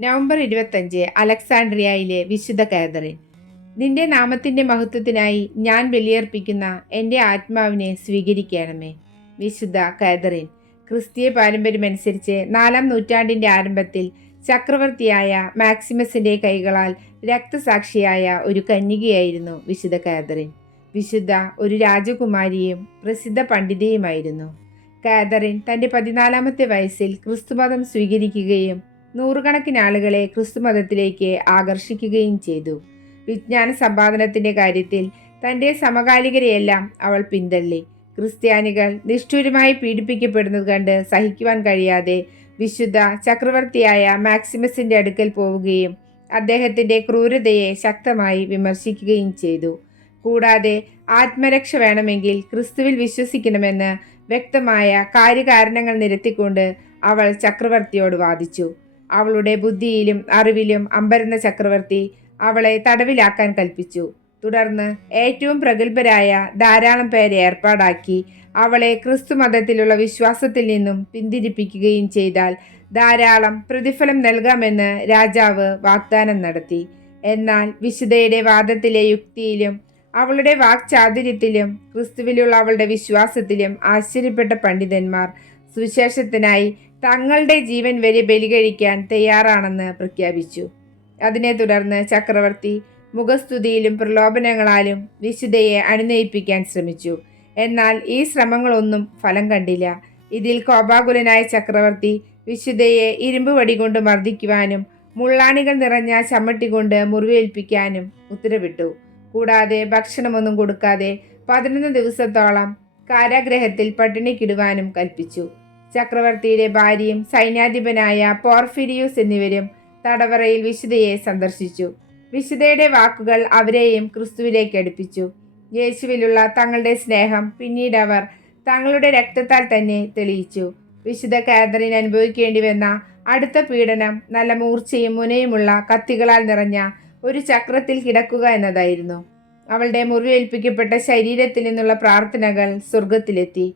November ഇരുപത്തഞ്ച് അലക്സാണ്ട്രിയയിലെ വിശുദ്ധ Catherine. നിന്റെ നാമത്തിന്റെ മഹത്വത്തിനായി ഞാൻ ബലിയർപ്പിക്കുന്ന എന്റെ ആത്മാവിനെ സ്വീകരിക്കണമേ വിശുദ്ധ കാതറിൻ. ക്രിസ്തീയ പാരമ്പര്യമനുസരിച്ച് നാലാം നൂറ്റാണ്ടിന്റെ ആരംഭത്തിൽ ചക്രവർത്തിയായ മാക്സിമസിന്റെ കൈകളാൽ രക്തസാക്ഷിയായ ഒരു കന്യകയായിരുന്നു വിശുദ്ധ കാതറിൻ. വിശുദ്ധ ഒരു രാജകുമാരിയും പ്രസിദ്ധ പണ്ഡിതയുമായിരുന്നു. കാതറിൻ തന്റെ പതിനാലാമത്തെ വയസ്സിൽ ക്രിസ്തുമതം സ്വീകരിക്കുകയും നൂറുകണക്കിന് ആളുകളെ ക്രിസ്തുമതത്തിലേക്ക് ആകർഷിക്കുകയും ചെയ്തു. വിജ്ഞാന സമ്പാദനത്തിന്റെ കാര്യത്തിൽ തന്റെ സമകാലികരെയെല്ലാം അവൾ പിന്തള്ളി. ക്രിസ്ത്യാനികൾ നിഷ്ഠൂരമായി പീഡിപ്പിക്കപ്പെടുന്നത് കണ്ട് സഹിക്കുവാൻ കഴിയാതെ വിശുദ്ധ ചക്രവർത്തിയായ മാക്സിമസിന്റെ അടുക്കൽ പോവുകയും അദ്ദേഹത്തിന്റെ ക്രൂരതയെ ശക്തമായി വിമർശിക്കുകയും ചെയ്തു. കൂടാതെ ആത്മരക്ഷ വേണമെങ്കിൽ ക്രിസ്തുവിൽ വിശ്വസിക്കണമെന്ന് വ്യക്തമായ കാര്യകാരണങ്ങൾ നിരത്തിക്കൊണ്ട് അവൾ ചക്രവർത്തിയോട് വാദിച്ചു. അവളുടെ ബുദ്ധിയിലും അറിവിലും അമ്പരുന്ന ചക്രവർത്തി അവളെ തടവിലാക്കാൻ കൽപ്പിച്ചു. തുടർന്ന് ഏറ്റവും പ്രഗത്ഭരായ ധാരാളം പേരെ ഏർപ്പാടാക്കി അവളെ ക്രിസ്തു മതത്തിലുള്ള വിശ്വാസത്തിൽ നിന്നും പിന്തിരിപ്പിക്കുകയും ചെയ്താൽ ധാരാളം പ്രതിഫലം നൽകാമെന്ന് രാജാവ് വാഗ്ദാനം നടത്തി. എന്നാൽ വിശുദ്ധയുടെ വാദത്തിലെ യുക്തിയിലും അവളുടെ വാക്ചാതുര്യത്തിലും ക്രിസ്തുവിലുള്ള അവളുടെ വിശ്വാസത്തിലും ആശ്ചര്യപ്പെട്ട പണ്ഡിതന്മാർ സുവിശേഷത്തിനായി തങ്ങളുടെ ജീവൻ വരെ ബലികഴിക്കാൻ തയ്യാറാണെന്ന് പ്രഖ്യാപിച്ചു. അതിനെ തുടർന്ന് ചക്രവർത്തി മുഖസ്തുതിയിലും പ്രലോഭനങ്ങളാലും വിശുദ്ധയെ അനുനയിപ്പിക്കാൻ ശ്രമിച്ചു. എന്നാൽ ഈ ശ്രമങ്ങളൊന്നും ഫലം കണ്ടില്ല. ഇതിൽ കോപാകുലനായ ചക്രവർത്തി വിശുദ്ധയെ ഇരുമ്പ് വടി കൊണ്ട് മർദ്ദിക്കുവാനും മുള്ളാണികൾ നിറഞ്ഞ ചമ്മട്ടി കൊണ്ട് മുറിവേൽപ്പിക്കാനും ഉത്തരവിട്ടു. കൂടാതെ ഭക്ഷണമൊന്നും കൊടുക്കാതെ പതിനൊന്ന് ദിവസത്തോളം കാരാഗ്രഹത്തിൽ പട്ടിണിക്കിടുവാനും കൽപ്പിച്ചു. ചക്രവർത്തിയുടെ ഭാര്യയും സൈന്യാധിപനായ പോർഫിരിയൂസ് എന്നിവരും തടവറയിൽ വിശുദ്ധയെ സന്ദർശിച്ചു. വിശുദ്ധയുടെ വാക്കുകൾ അവരെയും ക്രിസ്തുവിലേക്ക് അടുപ്പിച്ചു. യേശുവിലുള്ള തങ്ങളുടെ സ്നേഹം പിന്നീട് അവർ തങ്ങളുടെ രക്തത്താൽ തന്നെ തെളിയിച്ചു. വിശുദ്ധ കാതറിൻ അനുഭവിക്കേണ്ടി വന്ന അടുത്ത പീഡനം നല്ല മൂർച്ചയും മുനയുമുള്ള കത്തികളാൽ നിറഞ്ഞ ഒരു ചക്രത്തിൽ കിടക്കുക എന്നതായിരുന്നു. അവളുടെ മുറിവേൽപ്പിക്കപ്പെട്ട ശരീരത്തിൽ നിന്നുള്ള പ്രാർത്ഥനകൾ സ്വർഗത്തിലെത്തി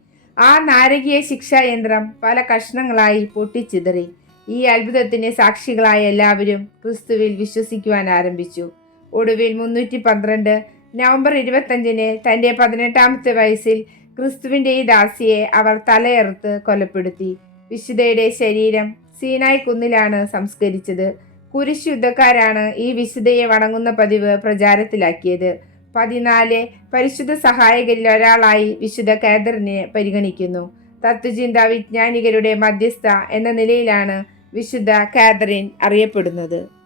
ആ നാരകീയ ശിക്ഷായന്ത്രം പല കഷ്ണങ്ങളായി പൊട്ടിച്ചിതറി. ഈ അത്ഭുതത്തിന് സാക്ഷികളായ എല്ലാവരും ക്രിസ്തുവിൽ വിശ്വസിക്കുവാൻ ആരംഭിച്ചു. ഒടുവിൽ മുന്നൂറ്റി പന്ത്രണ്ട് നവംബർ ഇരുപത്തഞ്ചിന് തന്റെ പതിനെട്ടാമത്തെ വയസ്സിൽ ക്രിസ്തുവിന്റെ ഈ ദാസിയെ അവർ തലയെറുത്ത് കൊലപ്പെടുത്തി. വിശുദ്ധയുടെ ശരീരം സീനായ് കുന്നിലാണ് സംസ്കരിച്ചത്. കുരിശ് യുദ്ധക്കാരാണ് ഈ വിശുദ്ധയെ വണങ്ങുന്ന പതിവ് പ്രചാരത്തിലാക്കിയത്. പതിനാല് പരിശുദ്ധ സഹായകരിൽ ഒരാളായി വിശുദ്ധ കാതറിനെ പരിഗണിക്കുന്നു. തത്വചിന്ത വിജ്ഞാനികരുടെ മധ്യസ്ഥ എന്ന നിലയിലാണ് വിശുദ്ധ കാതറിൻ അറിയപ്പെടുന്നത്.